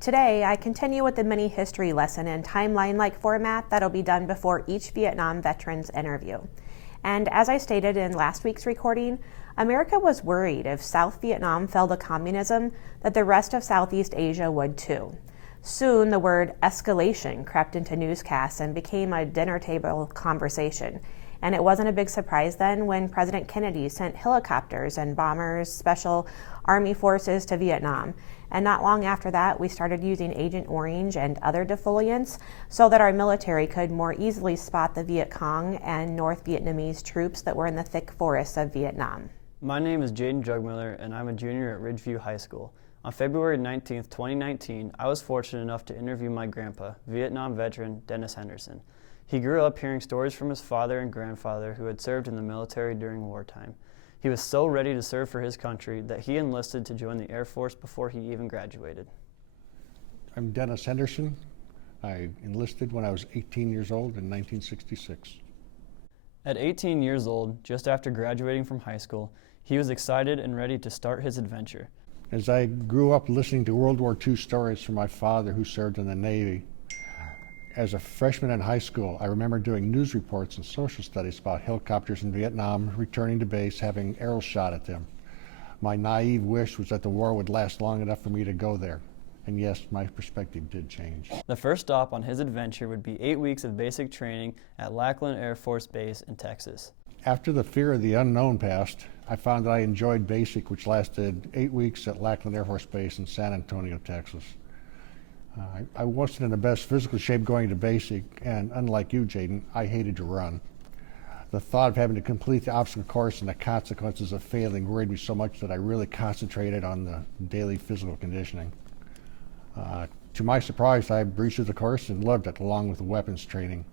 Today, I continue with the mini history lesson in timeline-like format that'll be done before each Vietnam veteran's interview. And as I stated in last week's recording, America was worried if South Vietnam fell to communism that the rest of Southeast Asia would too. Soon, the word escalation crept into newscasts and became a dinner table conversation. And it wasn't a big surprise then when President Kennedy sent helicopters and bombers, special army forces to Vietnam. And not long after that, we started using Agent Orange and other defoliants so that our military could more easily spot the Viet Cong and North Vietnamese troops that were in the thick forests of Vietnam. My name is Jaden Droegmiller, and I'm a junior at Ridgeview High School. On February 19, 2019, I was fortunate enough to interview my grandpa, Vietnam veteran Dennis Henderson. He grew up hearing stories from his father and grandfather who had served in the military during wartime. He was so ready to serve for his country that he enlisted to join the Air Force before he even graduated. I'm Dennis Henderson. I enlisted when I was 18 years old in 1966. At 18 years old, just after graduating from high school, he was excited and ready to start his adventure. As I grew up listening to World War II stories from my father who served in the Navy, as a freshman in high school, I remember doing news reports and social studies about helicopters in Vietnam returning to base having arrows shot at them. My naive wish was that the war would last long enough for me to go there. And yes, my perspective did change. The first stop on his adventure would be 8 weeks of basic training at Lackland Air Force Base in Texas. After the fear of the unknown passed, I found that I enjoyed basic, which lasted 8 weeks at Lackland Air Force Base in San Antonio, Texas. I wasn't in the best physical shape going to basic, and unlike you, Jaden, I hated to run. The thought of having to complete the obstacle course and the consequences of failing worried me so much that I really concentrated on the daily physical conditioning. To my surprise, I breezed through the course and loved it, along with the weapons training.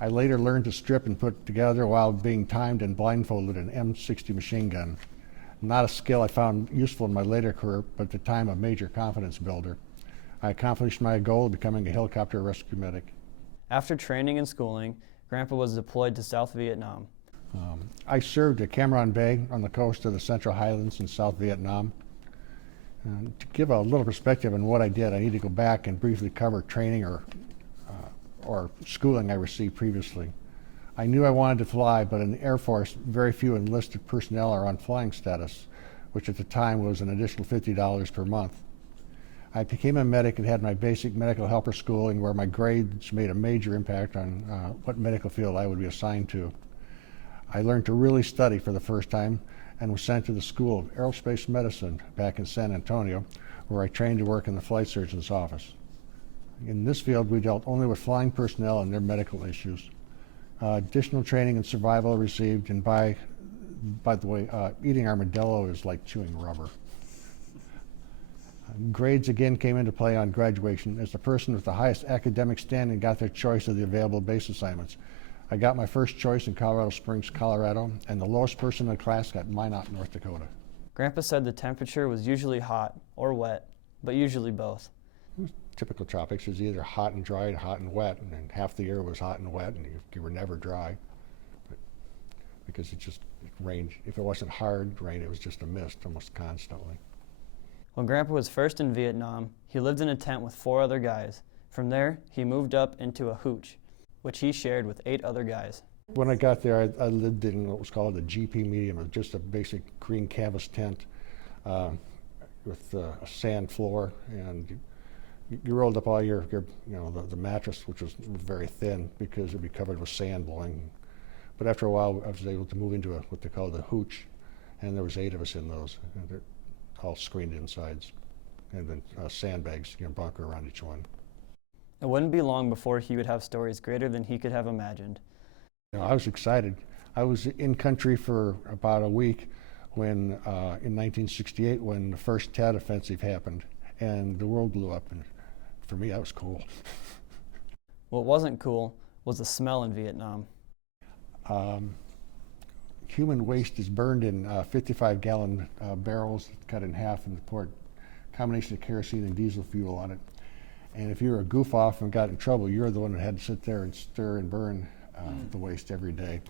I later learned to strip and put together while being timed and blindfolded an M60 machine gun. Not a skill I found useful in my later career, but at the time a major confidence builder. I accomplished my goal of becoming a helicopter rescue medic. After training and schooling, Grandpa was deployed to South Vietnam. I served at Cam Ranh Bay on the coast of the Central Highlands in South Vietnam. To give a little perspective on what I did, I need to go back and briefly cover training or schooling I received previously. I knew I wanted to fly, but in the Air Force, very few enlisted personnel are on flying status, which at the time was an additional $50 per month. I became a medic and had my basic medical helper schooling where my grades made a major impact on what medical field I would be assigned to. I learned to really study for the first time and was sent to the School of Aerospace Medicine back in San Antonio, where I trained to work in the flight surgeon's office. In this field, we dealt only with flying personnel and their medical issues. Additional training and survival received, and by the way, eating armadillo is like chewing rubber. Grades again came into play on graduation as the person with the highest academic standing got their choice of the available base assignments. I got my first choice in Colorado Springs, Colorado, and the lowest person in the class got Minot, North Dakota. Grandpa said the temperature was usually hot or wet, but usually both. Typical tropics is either hot and dry or hot and wet, and then half the year was hot and wet, and you were never dry. But because it rained. If it wasn't hard rain, it was just a mist almost constantly. When Grandpa was first in Vietnam, he lived in a tent with 4 other guys. From there, he moved up into a hooch, which he shared with 8 other guys. When I got there, I lived in what was called a GP medium, just a basic green canvas tent with a sand floor, and you rolled up all your the mattress, which was very thin because it would be covered with sand blowing. But after a while, I was able to move into what they call the hooch, and there was 8 of us in those. And they're all screened insides, and then sandbags, bunker around each one. It wouldn't be long before he would have stories greater than he could have imagined. I was excited. I was in country for about a week when, in 1968, when the first Tet offensive happened, and the world blew up, and for me, that was cool. What wasn't cool was the smell in Vietnam. Human waste is burned in 55-gallon barrels cut in half and poured a combination of kerosene and diesel fuel on it. And if you're a goof off and got in trouble, you're the one that had to sit there and stir and burn the waste every day.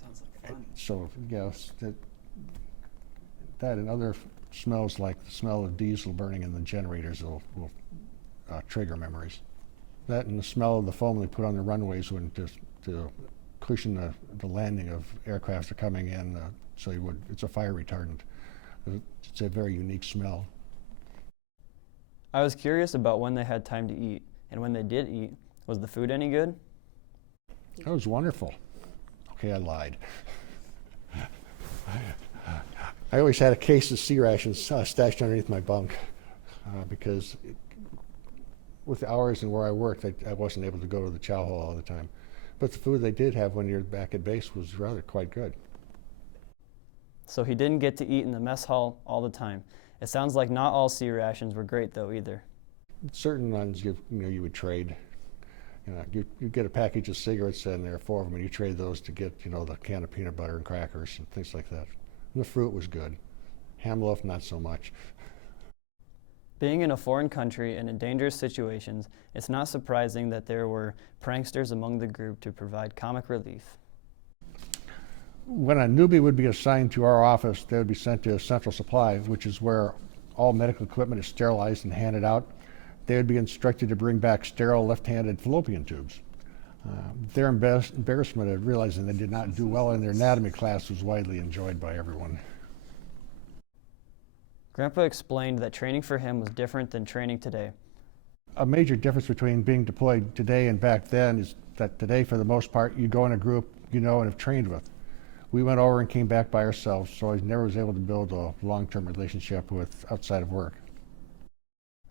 Sounds like fun. So, yes, that and other smells like the smell of diesel burning in the generators will trigger memories. That and the smell of the foam they put on the runways when to cushion the landing of aircraft that are coming in, it's a fire retardant. It's a very unique smell. I was curious about when they had time to eat, and when they did eat, was the food any good? It was wonderful. Okay, I lied. I always had a case of sea rations stashed underneath my bunk because with the hours and where I worked, I wasn't able to go to the chow hall all the time. But the food they did have when you're back at base was rather quite good. So he didn't get to eat in the mess hall all the time. It sounds like not all sea rations were great though either. Certain ones you would trade. You get a package of cigarettes and there are 4 of them, and you trade those to get the can of peanut butter and crackers and things like that. And the fruit was good. Ham loaf, not so much. Being in a foreign country and in dangerous situations, it's not surprising that there were pranksters among the group to provide comic relief. When a newbie would be assigned to our office, they would be sent to Central Supply, which is where all medical equipment is sterilized and handed out. They would be instructed to bring back sterile left-handed fallopian tubes. Their embarrassment at realizing they did not do well in their anatomy class was widely enjoyed by everyone. Grandpa explained that training for him was different than training today. A major difference between being deployed today and back then is that today, for the most part, you go in a group and have trained with. We went over and came back by ourselves, so I never was able to build a long-term relationship with outside of work.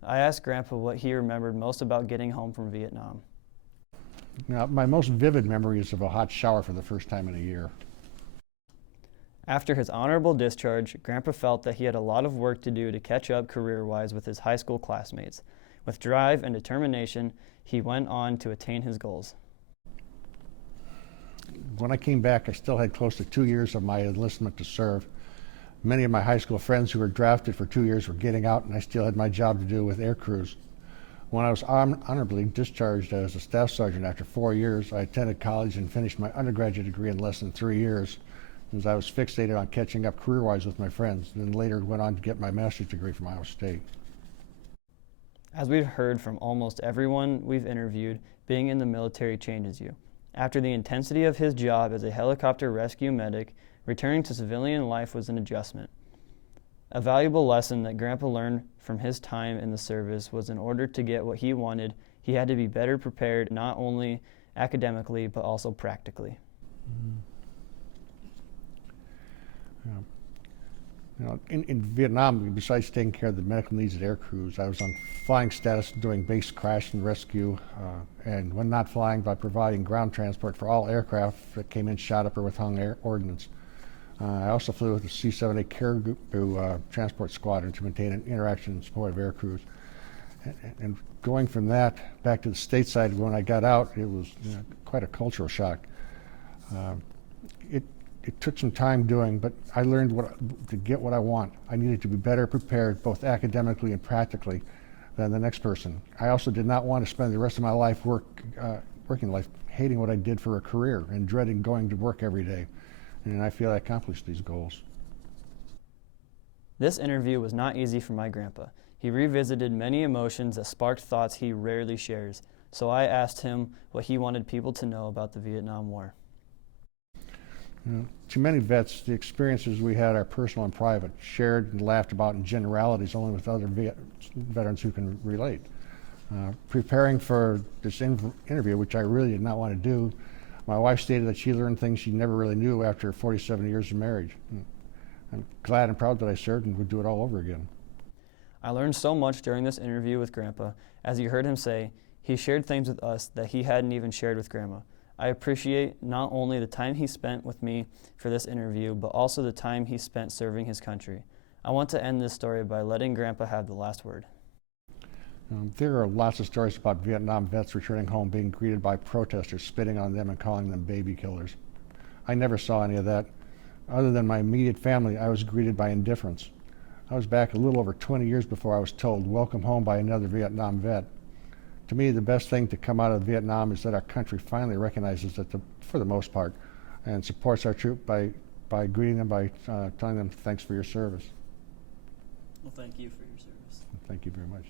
I asked Grandpa what he remembered most about getting home from Vietnam. Now, my most vivid memory is of a hot shower for the first time in a year. After his honorable discharge, Grandpa felt that he had a lot of work to do to catch up career-wise with his high school classmates. With drive and determination, he went on to attain his goals. When I came back, I still had close to 2 years of my enlistment to serve. Many of my high school friends who were drafted for 2 years were getting out, and I still had my job to do with air crews. When I was honorably discharged as a staff sergeant after 4 years, I attended college and finished my undergraduate degree in less than 3 years, as I was fixated on catching up career-wise with my friends, and then later went on to get my master's degree from Iowa State. As we've heard from almost everyone we've interviewed, being in the military changes you. After the intensity of his job as a helicopter rescue medic, returning to civilian life was an adjustment. A valuable lesson that Grandpa learned from his time in the service was in order to get what he wanted, he had to be better prepared not only academically but also practically. In Vietnam, besides taking care of the medical needs of air crews, I was on flying status doing base crash and rescue, and when not flying, by providing ground transport for all aircraft that came in shot up or with hung air ordnance. I also flew with the C-7A Caribou Transport Squadron to maintain an interaction and support of air crews. And going from that back to the stateside, when I got out, it was quite a cultural shock. It took some time doing, but I learned to get what I want. I needed to be better prepared, both academically and practically, than the next person. I also did not want to spend the rest of my life working life hating what I did for a career and dreading going to work every day. And I feel I accomplished these goals. This interview was not easy for my grandpa. He revisited many emotions that sparked thoughts he rarely shares. So I asked him what he wanted people to know about the Vietnam War. To many vets, the experiences we had are personal and private, shared and laughed about in generalities only with other veterans who can relate. Preparing for this interview, which I really did not want to do, my wife stated that she learned things she never really knew after 47 years of marriage. I'm glad and proud that I served and would do it all over again. I learned so much during this interview with Grandpa. As you heard him say, he shared things with us that he hadn't even shared with Grandma. I appreciate not only the time he spent with me for this interview, but also the time he spent serving his country. I want to end this story by letting Grandpa have the last word. There are lots of stories about Vietnam vets returning home being greeted by protesters, spitting on them and calling them baby killers. I never saw any of that. Other than my immediate family, I was greeted by indifference. I was back a little over 20 years before I was told, "Welcome home" by another Vietnam vet. To me, the best thing to come out of Vietnam is that our country finally recognizes that, for the most part, and supports our troops by greeting them, by telling them thanks for your service. Well, thank you for your service. Thank you very much.